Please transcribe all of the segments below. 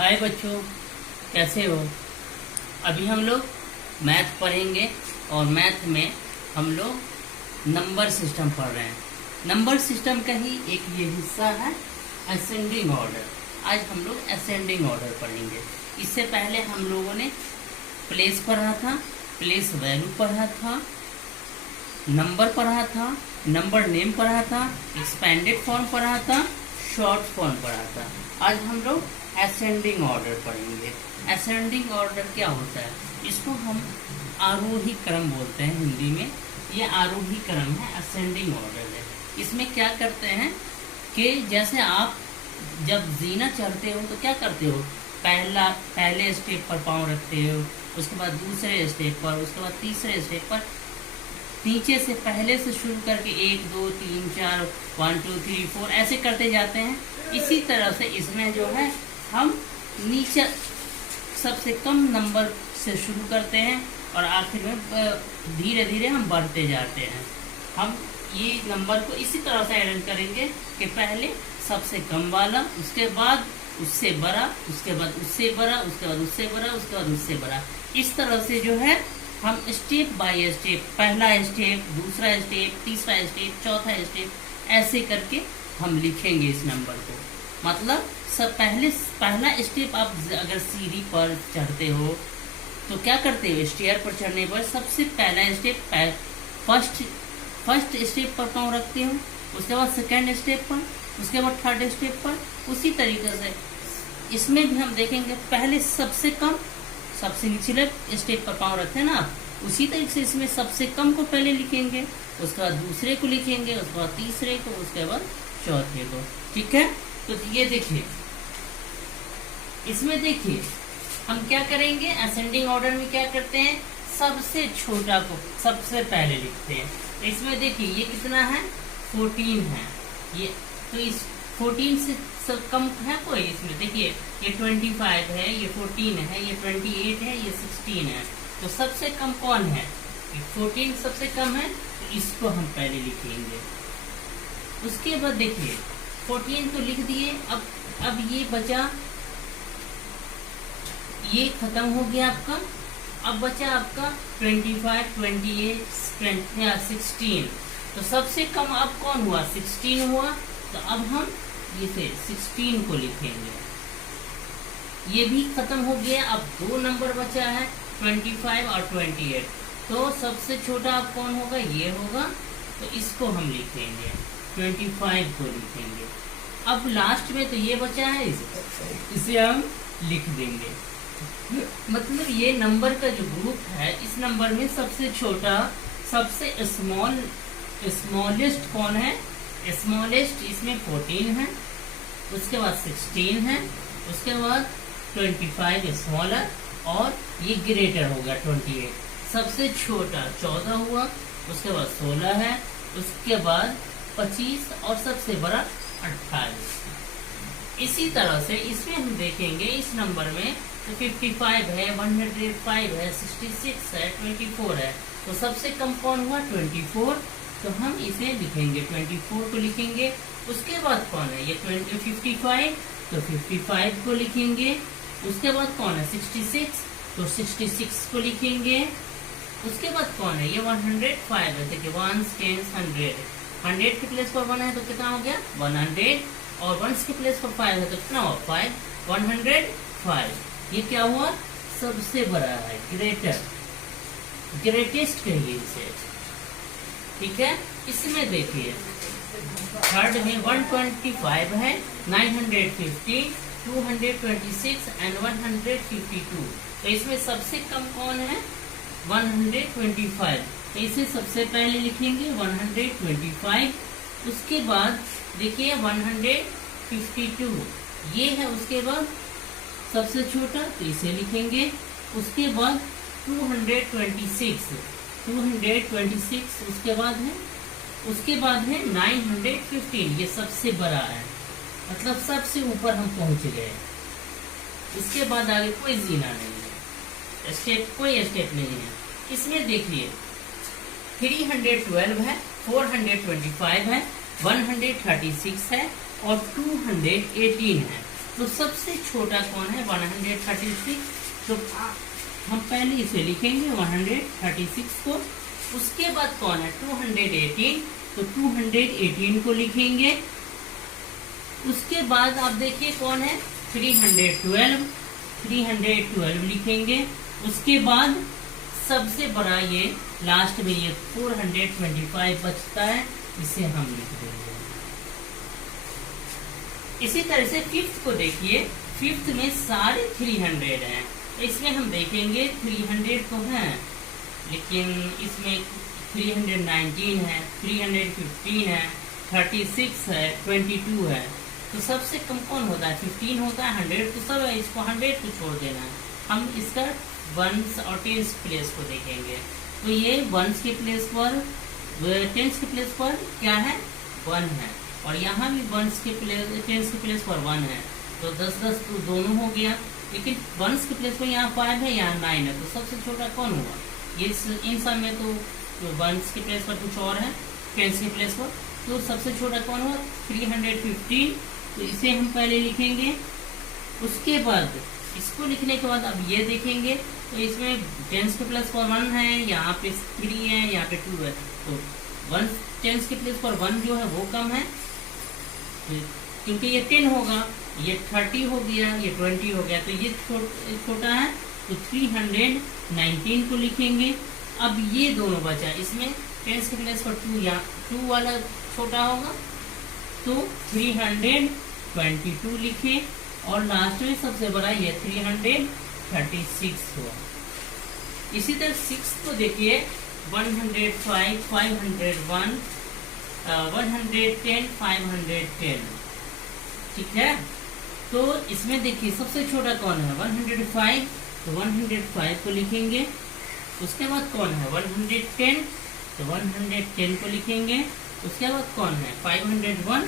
हाय बच्चों, कैसे हो। अभी हम लोग मैथ पढ़ेंगे और मैथ में हम लोग नंबर सिस्टम पढ़ रहे हैं। नंबर सिस्टम का ही एक ये हिस्सा है असेंडिंग ऑर्डर। आज हम लोग असेंडिंग ऑर्डर पढ़ेंगे। इससे पहले हम लोगों ने प्लेस पढ़ा था, प्लेस वैल्यू पढ़ा था, नंबर पढ़ा था, नंबर नेम पढ़ा था, एक्सपेंडेड फॉर्म पढ़ा था, शॉर्ट फॉर्म पढ़ा था। आज हम लोग असेंडिंग ऑर्डर पढ़ेंगे। असेंडिंग ऑर्डर क्या होता है? इसको हम आरोही क्रम बोलते हैं हिंदी में। ये आरोही क्रम है, असेंडिंग ऑर्डर है। इसमें क्या करते हैं कि जैसे आप जब जीना चढ़ते हो तो क्या करते हो, पहले स्टेप पर पाँव रखते हो, उसके बाद दूसरे स्टेप पर, उसके बाद तीसरे स्टेप पर, नीचे से पहले से शुरू करके 1 2 3 4 1 2 3 4 ऐसे करते जाते हैं। इसी तरह से इसमें जो है हम नीचे सबसे कम नंबर से शुरू करते हैं और आखिर में धीरे धीरे हम बढ़ते जाते हैं। हम ये नंबर को इसी तरह से अरेंज करेंगे कि पहले सबसे कम वाला, उसके बाद उससे बड़ा, उसके बाद उससे बड़ा, उसके बाद उससे बड़ा, उसके बाद उससे बड़ा। इस तरह से जो है हम स्टेप बाय स्टेप, पहला स्टेप, दूसरा स्टेप, तीसरा स्टेप, चौथा स्टेप, ऐसे करके हम लिखेंगे इस नंबर को। मतलब सब पहला स्टेप आप अगर सीढ़ी पर चढ़ते हो तो क्या करते हो, स्टेयर पर चढ़ने पर सबसे पहला स्टेप फर्स्ट स्टेप पर पाँव रखते हो, उसके बाद सेकेंड स्टेप पर, उसके बाद थर्ड स्टेप पर। उसी तरीके से इसमें भी हम देखेंगे, पहले सबसे कम सबसे निचले स्टेप पर पाँव रखते हैं ना, उसी तरीके से इसमें सबसे कम को पहले लिखेंगे, उसके बाद दूसरे को लिखेंगे, उसके बाद तीसरे को, उसके बाद चौथे को। ठीक है, तो ये देखिए, इसमें देखिए हम क्या करेंगे, असेंडिंग ऑर्डर में क्या करते हैं, सबसे छोटा को सबसे पहले लिखते हैं। तो इसमें देखिए ये कितना है, 14 है। ये तो इस 14 से सब कम है कोई? इसमें देखिए ये 25 है, ये 14 है, ये 28 है, ये 16 है। तो सबसे कम कौन है? 14 सबसे कम है, तो इसको हम पहले लिखेंगे। उसके बाद देखिए 14 तो लिख दिए, अब ये बचा, ये खत्म हो गया आपका। अब बचा आपका 25, 28, 16। तो सबसे कम अब कौन हुआ, 16 हुआ। तो अब हम इसे 16 को लिखेंगे। ये भी खत्म हो गया। अब 2 नंबर बचा है, 25 और 28। तो सबसे छोटा अब कौन होगा, ये होगा। तो इसको हम लिखेंगे, 25 को लिखेंगे। अब लास्ट में तो ये बचा है, इसे हम लिख देंगे। मतलब ये नंबर का जो ग्रुप है, इस नंबर में सबसे छोटा, सबसे स्मॉलेस्ट कौन है? स्मॉलेस्ट इसमें 14 है, उसके बाद 16 है, उसके बाद 25 स्मॉलर, और ये ग्रेटर होगा 28। सबसे छोटा 14 हुआ, उसके बाद 16 है, उसके बाद 25 और सबसे बड़ा 28। इसी तरह से इसमें हम देखेंगे, इस नंबर में तो 55 है, 105 है, 66 है, 24 है। तो सबसे कम कौन हुआ, 24। तो हम इसे लिखेंगे, 24 को लिखेंगे। उसके बाद कौन है, ये 55, तो 55 को लिखेंगे। उसके बाद कौन है, 66, तो 66 को लिखेंगे। उसके बाद कौन है, ये 105 है। देखिए 1 10 100, 100 के प्लेस पर 1 है तो कितना हो गया, 100, और 1 के प्लेस पर 5 है तो कितना हुआ, 5, 105। ये क्या हुआ, सबसे बड़ा है, ग्रेटेस्ट कहिए इसे। ठीक है, इसमें देखिए थर्ड में 125 है, 950, 226 एंड 152। तो इसमें सबसे कम कौन है, 125। तो इसे सबसे पहले लिखेंगे 125। उसके बाद देखिए 152 ये है। उसके बाद सबसे छोटा, तो इसे लिखेंगे। उसके बाद 226, उसके बाद है 915, ये सबसे बड़ा है, मतलब सबसे ऊपर हम पहुंच गए। इसके बाद आगे कोई जीना नहीं है, कोई स्टेप नहीं है। इसमें देखिए 312 है, 425 है, 136 है और 218 है। तो सबसे छोटा कौन है 136। तो हम पहले इसे लिखेंगे 136 को। उसके बाद कौन है 218, तो 218 को लिखेंगे। उसके बाद आप देखिए कौन है 312 लिखेंगे। उसके बाद सबसे बड़ा ये लास्ट में ये 425 बचता है, इसे हम लिख देंगे। इसी तरह से फिफ्थ को देखिए, फिफ्थ में सारे 300 हैं। इसमें हम देखेंगे 300 तो है, लेकिन इसमें 319 है, 315 है, 36 है, 22 है। तो सबसे कम कौन होता है 15 होता है। 100 तो सब है, इसको 100 को छोड़ देना है। हम इसका वंस और टेंस प्लेस को देखेंगे। तो ये वंस के प्लेस पर, टेंस के प्लेस पर क्या है 1 है, और यहाँ भी वंस के प्लेस, टेंस के प्लेस पर 1 है। तो 10-10 तो दोनों हो गया, लेकिन वंस के प्लेस पर यहाँ 5 है, यहाँ 9 है। तो सबसे छोटा कौन हुआ ये इन सब में? तो वंस के प्लेस पर कुछ और है, टेंस के प्लेस पर। तो सबसे छोटा कौन हुआ 315। तो इसे हम पहले लिखेंगे। उसके बाद इसको लिखने के बाद अब ये देखेंगे, तो इसमें टेंस के प्लेस पर 1 है, यहाँ पे 3 है, यहाँ पे 2 है। तो 1 टेंस के प्लेस पर 1 जो है वो कम है, क्योंकि ये 10 होगा, ये 30 हो गया, ये 20 हो गया। तो ये छोटा है, तो 319 को लिखेंगे। अब ये दोनों बचा, इसमें टेंस के प्लेस पर 2, या 2 वाला छोटा होगा, तो 322 लिखे। और लास्ट में सबसे बड़ा ये 336 हुआ। इसी तरह 6 को देखिए 105, 501, 110, 510। ठीक है, तो इसमें देखिए सबसे छोटा कौन है 105, तो 105 को लिखेंगे। उसके बाद कौन है 110, तो 110 को लिखेंगे। उसके बाद कौन है 501,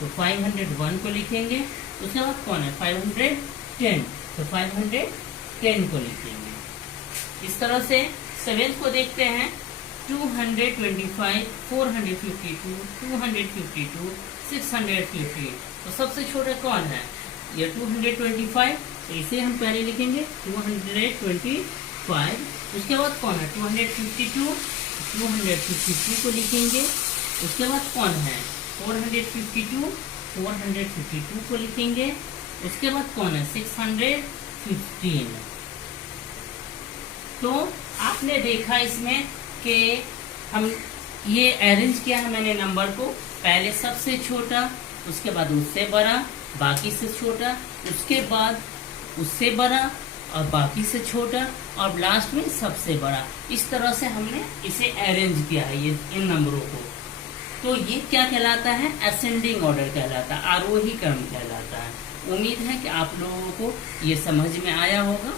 तो 501 को लिखेंगे। उसके बाद कौन है 510, तो 510 को लिखेंगे। इस तरह से 7 को देखते हैं 225, 452, 252, 650। तो सबसे छोटा कौन है ये 225। तो इसे हम पहले लिखेंगे 225। उसके बाद कौन है 252, 252 को लिखेंगे। उसके बाद कौन है 452, 452 को लिखेंगे। उसके बाद कौन है 615। तो आपने देखा इसमें कि हम ये अरेंज किया है मैंने नंबर को, पहले सबसे छोटा, उसके बाद उससे बड़ा, बाकी से छोटा, उसके बाद उससे बड़ा और बाकी से छोटा, और लास्ट में सबसे बड़ा। इस तरह से हमने इसे अरेंज किया है ये इन नंबरों को। तो ये क्या कहलाता है असेंडिंग ऑर्डर कहलाता है, आरोही क्रम कहलाता है। उम्मीद है कि आप लोगों को ये समझ में आया होगा।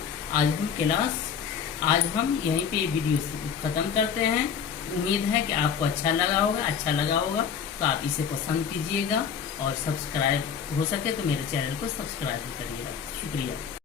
आज हम यहीं पे वीडियो खत्म करते हैं। उम्मीद है कि आपको अच्छा लगा होगा तो आप इसे पसंद कीजिएगा, और सब्सक्राइब हो सके तो मेरे चैनल को सब्सक्राइब करिएगा। शुक्रिया।